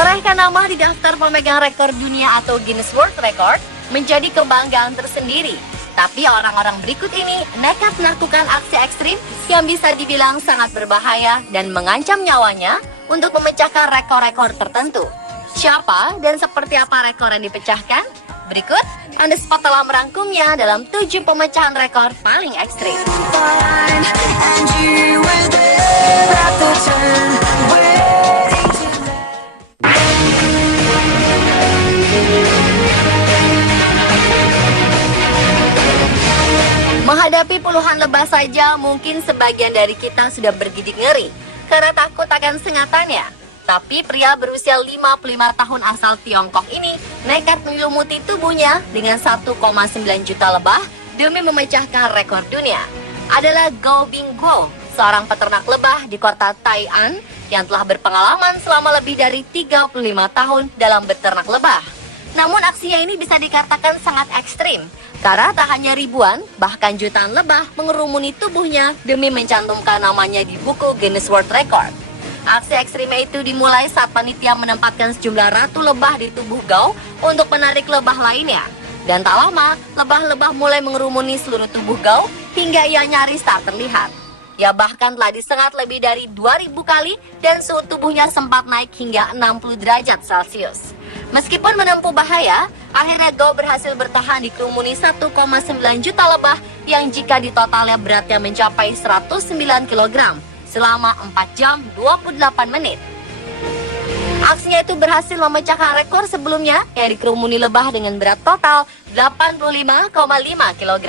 Menorehkan nama di daftar pemegang rekor dunia atau Guinness World Record menjadi kebanggaan tersendiri. Tapi orang-orang berikut ini nekat melakukan aksi ekstrim yang bisa dibilang sangat berbahaya dan mengancam nyawanya untuk memecahkan rekor-rekor tertentu. Siapa dan seperti apa rekor yang dipecahkan? Berikut, On The Spot telah merangkumnya dalam 7 pemecahan rekor paling ekstrim. Menghadapi puluhan lebah saja, mungkin sebagian dari kita sudah bergidik ngeri karena takut akan sengatannya. Tapi pria berusia 55 tahun asal Tiongkok ini nekat menyelumuti tubuhnya dengan 1,9 juta lebah demi memecahkan rekor dunia. Adalah Gao Bingguo, seorang peternak lebah di kota Tai'an yang telah berpengalaman selama lebih dari 35 tahun dalam beternak lebah. Namun aksinya ini bisa dikatakan sangat ekstrim, karena tak hanya ribuan, bahkan jutaan lebah mengerumuni tubuhnya demi mencantumkan namanya di buku Guinness World Record. Aksi ekstrimnya itu dimulai saat panitia menempatkan sejumlah ratu lebah di tubuh Gao untuk menarik lebah lainnya. Dan tak lama, lebah-lebah mulai mengerumuni seluruh tubuh Gao hingga ia nyaris tak terlihat. Ia bahkan telah disengat lebih dari 2000 kali dan suhu tubuhnya sempat naik hingga 60 derajat Celcius. Meskipun menempuh bahaya, akhirnya Gao berhasil bertahan di kerumuni 1,9 juta lebah yang jika ditotalnya beratnya mencapai 109 kg selama 4 jam 28 menit. Aksinya itu berhasil memecahkan rekor sebelumnya yang dikerumuni lebah dengan berat total 85,5 kg.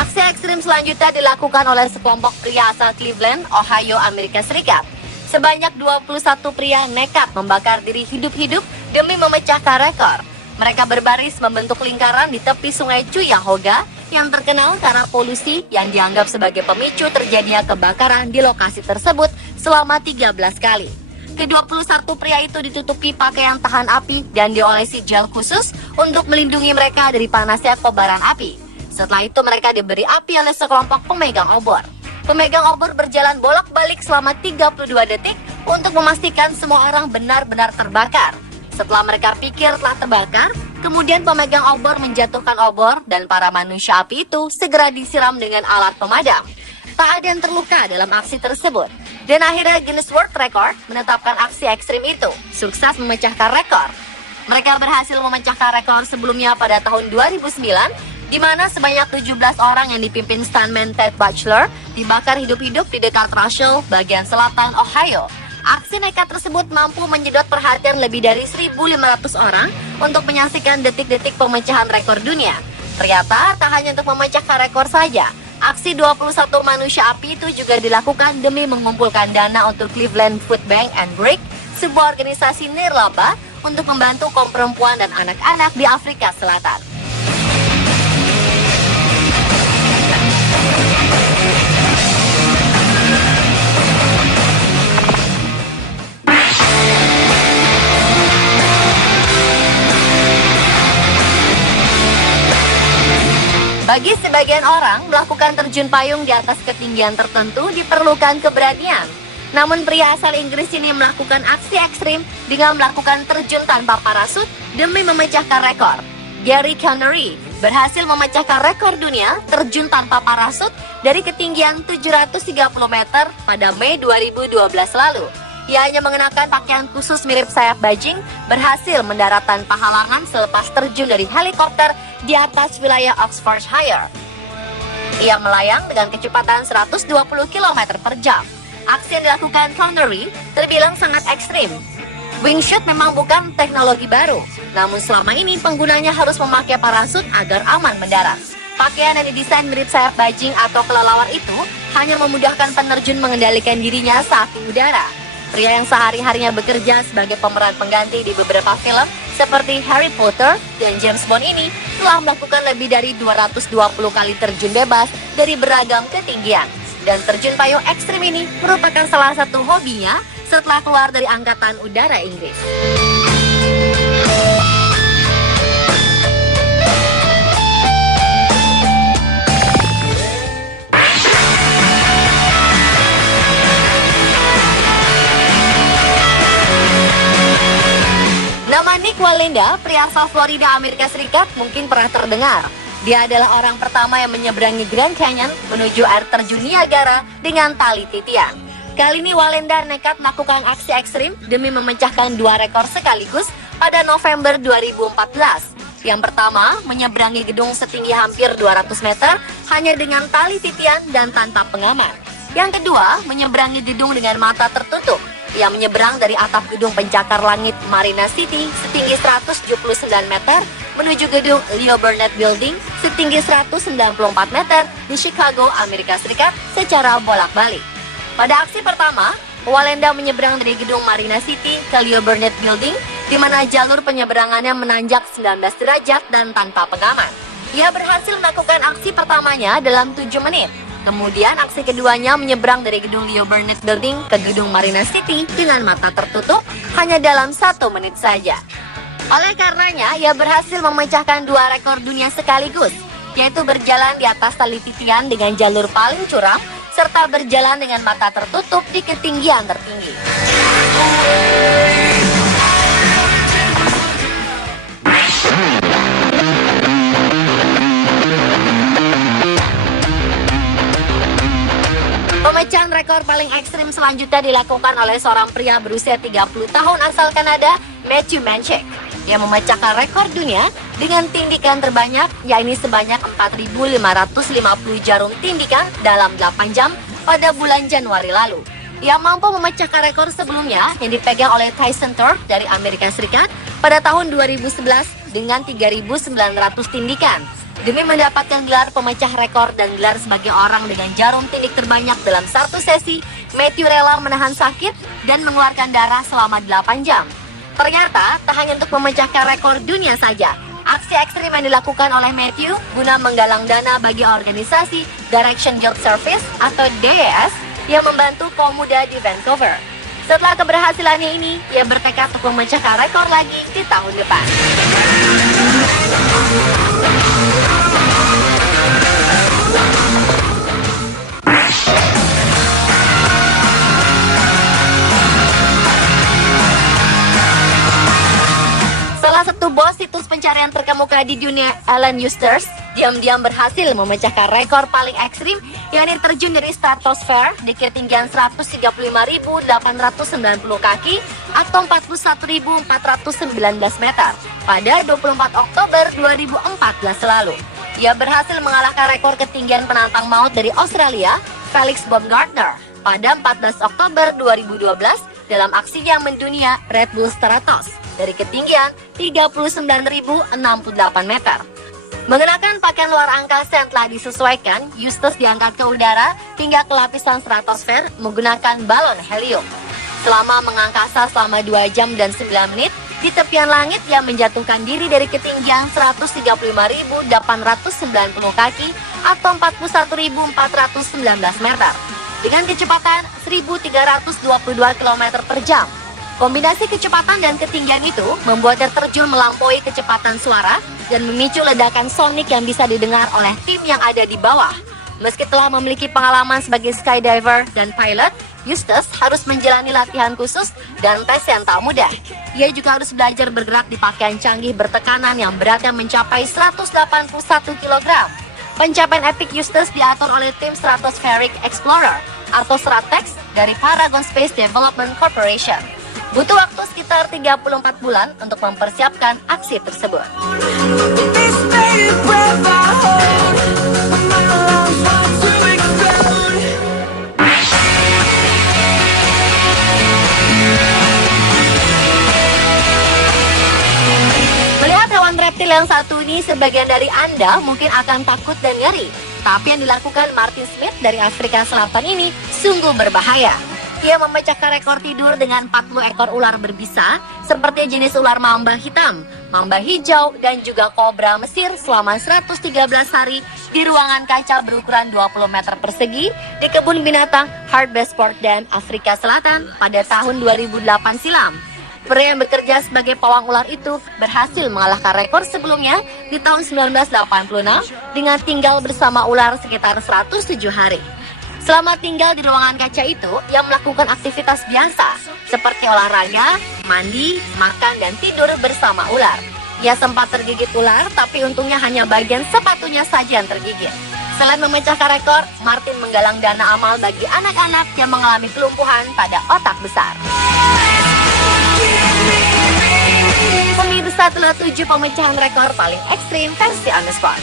Aksi ekstrim selanjutnya dilakukan oleh sekelompok pria asal Cleveland, Ohio, Amerika Serikat. Sebanyak 21 pria nekat membakar diri hidup-hidup demi memecahkan rekor. Mereka berbaris membentuk lingkaran di tepi sungai Cuyahoga yang terkenal karena polusi yang dianggap sebagai pemicu terjadinya kebakaran di lokasi tersebut selama 13 kali. Ke-21 pria itu ditutupi pakaian tahan api dan diolesi gel khusus untuk melindungi mereka dari panasnya kobaran api. Setelah itu mereka diberi api oleh sekelompok pemegang obor. Pemegang obor berjalan bolak-balik selama 32 detik untuk memastikan semua orang benar-benar terbakar. Setelah mereka pikir telah terbakar, kemudian pemegang obor menjatuhkan obor dan para manusia api itu segera disiram dengan alat pemadam. Tak ada yang terluka dalam aksi tersebut. Dan akhirnya Guinness World Record menetapkan aksi ekstrim itu sukses memecahkan rekor. Mereka berhasil memecahkan rekor sebelumnya pada tahun 2009, di mana sebanyak 17 orang yang dipimpin stuntman Ted Bachelor dibakar hidup-hidup di dekat Russell, bagian selatan Ohio. Aksi nekat tersebut mampu menyedot perhatian lebih dari 1.500 orang untuk menyaksikan detik-detik pemecahan rekor dunia. Ternyata tak hanya untuk memecahkan rekor saja, aksi 21 manusia api itu juga dilakukan demi mengumpulkan dana untuk Cleveland Food Bank and Brick, sebuah organisasi nirlaba untuk membantu kaum perempuan dan anak-anak di Afrika Selatan. Bagi sebagian orang, melakukan terjun payung di atas ketinggian tertentu diperlukan keberanian. Namun pria asal Inggris ini melakukan aksi ekstrim dengan melakukan terjun tanpa parasut demi memecahkan rekor. Gary Connery berhasil memecahkan rekor dunia terjun tanpa parasut dari ketinggian 730 meter pada Mei 2012 lalu. Ia hanya mengenakan pakaian khusus mirip sayap bajing, berhasil mendarat tanpa halangan selepas terjun dari helikopter di atas wilayah Oxfordshire. Ia melayang dengan kecepatan 120 km per jam. Aksi yang dilakukan Connery terbilang sangat ekstrim. Wingsuit memang bukan teknologi baru, namun selama ini penggunanya harus memakai parasut agar aman mendarat. Pakaian yang didesain mirip sayap bajing atau kelelawar itu hanya memudahkan penerjun mengendalikan dirinya saat di udara. Pria yang sehari-harinya bekerja sebagai pemeran pengganti di beberapa film seperti Harry Potter dan James Bond ini telah melakukan lebih dari 220 kali terjun bebas dari beragam ketinggian. Dan terjun payung ekstrim ini merupakan salah satu hobinya setelah keluar dari Angkatan Udara Inggris. Nama Nik Wallenda, pria asal Florida, Amerika Serikat, mungkin pernah terdengar. Dia adalah orang pertama yang menyeberangi Grand Canyon menuju air terjun Niagara dengan tali titian. Kali ini Wallenda nekat melakukan aksi ekstrim demi memecahkan 2 rekor sekaligus pada November 2014. Yang pertama, menyeberangi gedung setinggi hampir 200 meter hanya dengan tali titian dan tanpa pengaman. Yang kedua, menyeberangi gedung dengan mata tertutup. Ia menyeberang dari atap gedung pencakar langit Marina City setinggi 179 meter menuju gedung Leo Burnett Building setinggi 194 meter di Chicago, Amerika Serikat secara bolak-balik. Pada aksi pertama, Wallenda menyeberang dari gedung Marina City ke Leo Burnett Building di mana jalur penyeberangannya menanjak 19 derajat dan tanpa pengaman. Ia berhasil melakukan aksi pertamanya dalam 7 menit. Kemudian aksi keduanya menyeberang dari gedung Leo Burnett Building ke gedung Marina City dengan mata tertutup hanya dalam 1 menit saja. Oleh karenanya, ia berhasil memecahkan 2 rekor dunia sekaligus, yaitu berjalan di atas tali titian dengan jalur paling curam, serta berjalan dengan mata tertutup di ketinggian tertinggi. Pemecahan rekor paling ekstrim selanjutnya dilakukan oleh seorang pria berusia 30 tahun asal Kanada, Matthew Manchek. Dia memecahkan rekor dunia dengan tindikan terbanyak, yakni sebanyak 4.550 jarum tindikan dalam 8 jam pada bulan Januari lalu. Ia mampu memecahkan rekor sebelumnya yang dipegang oleh Tyson Thorpe dari Amerika Serikat pada tahun 2011 dengan 3.900 tindikan. Demi mendapatkan gelar pemecah rekor dan gelar sebagai orang dengan jarum tindik terbanyak dalam satu sesi, Matthew rela menahan sakit dan mengeluarkan darah selama 8 jam. Ternyata, tak hanya untuk memecahkan rekor dunia saja, aksi ekstrim yang dilakukan oleh Matthew guna menggalang dana bagi organisasi Direction Youth Service atau DYS yang membantu kaum muda di Vancouver. Setelah keberhasilannya ini, ia bertekad untuk memecahkan rekor lagi di tahun depan. Salah satu bos situs pencarian terkemuka di dunia, Alan Eustace, diam-diam berhasil memecahkan rekor paling ekstrim, yakni terjun dari stratosfer di ketinggian 135.890 kaki atau 41.419 meter pada 24 Oktober 2014 lalu. Ia berhasil mengalahkan rekor ketinggian penantang maut dari Australia, Felix Baumgartner, pada 14 Oktober 2012 dalam aksinya mendunia Red Bull Stratos dari ketinggian 39.068 meter. Mengenakan pakaian luar angkasa yang telah disesuaikan, Eustace diangkat ke udara hingga ke lapisan stratosfer menggunakan balon helium. Selama mengangkasa selama 2 jam dan 9 menit, di tepian langit ia menjatuhkan diri dari ketinggian 135.890 kaki atau 41.419 meter dengan kecepatan 1.322 km per jam. Kombinasi kecepatan dan ketinggian itu membuatnya terjun melampaui kecepatan suara dan memicu ledakan sonik yang bisa didengar oleh tim yang ada di bawah. Meski telah memiliki pengalaman sebagai skydiver dan pilot, Eustace harus menjalani latihan khusus dan tes yang tak mudah. Ia juga harus belajar bergerak di pakaian canggih bertekanan yang beratnya mencapai 181 kg. Pencapaian epic Eustace diatur oleh tim Stratospheric Explorer atau STRATEX dari Paragon Space Development Corporation. Butuh waktu sekitar 34 bulan untuk mempersiapkan aksi tersebut. Melihat hewan reptil yang satu ini, sebagian dari Anda mungkin akan takut dan ngeri. Tapi yang dilakukan Martin Smith dari Afrika Selatan ini sungguh berbahaya. Ia memecahkan rekor tidur dengan 40 ekor ular berbisa seperti jenis ular mamba hitam, mamba hijau, dan juga kobra Mesir selama 113 hari di ruangan kaca berukuran 20 meter persegi di kebun binatang Hartbeespoort dan Afrika Selatan pada tahun 2008 silam. Pria yang bekerja sebagai pawang ular itu berhasil mengalahkan rekor sebelumnya di tahun 1986 dengan tinggal bersama ular sekitar 107 hari. Selama tinggal di ruangan kaca itu, ia melakukan aktivitas biasa seperti olahraga, mandi, makan, dan tidur bersama ular. Ia sempat tergigit ular, tapi untungnya hanya bagian sepatunya saja yang tergigit. Selain memecahkan rekor, Martin menggalang dana amal bagi anak-anak yang mengalami kelumpuhan pada otak besar. Pemirsa, itulah 7 pemecahan rekor paling ekstrim versi On The Spot.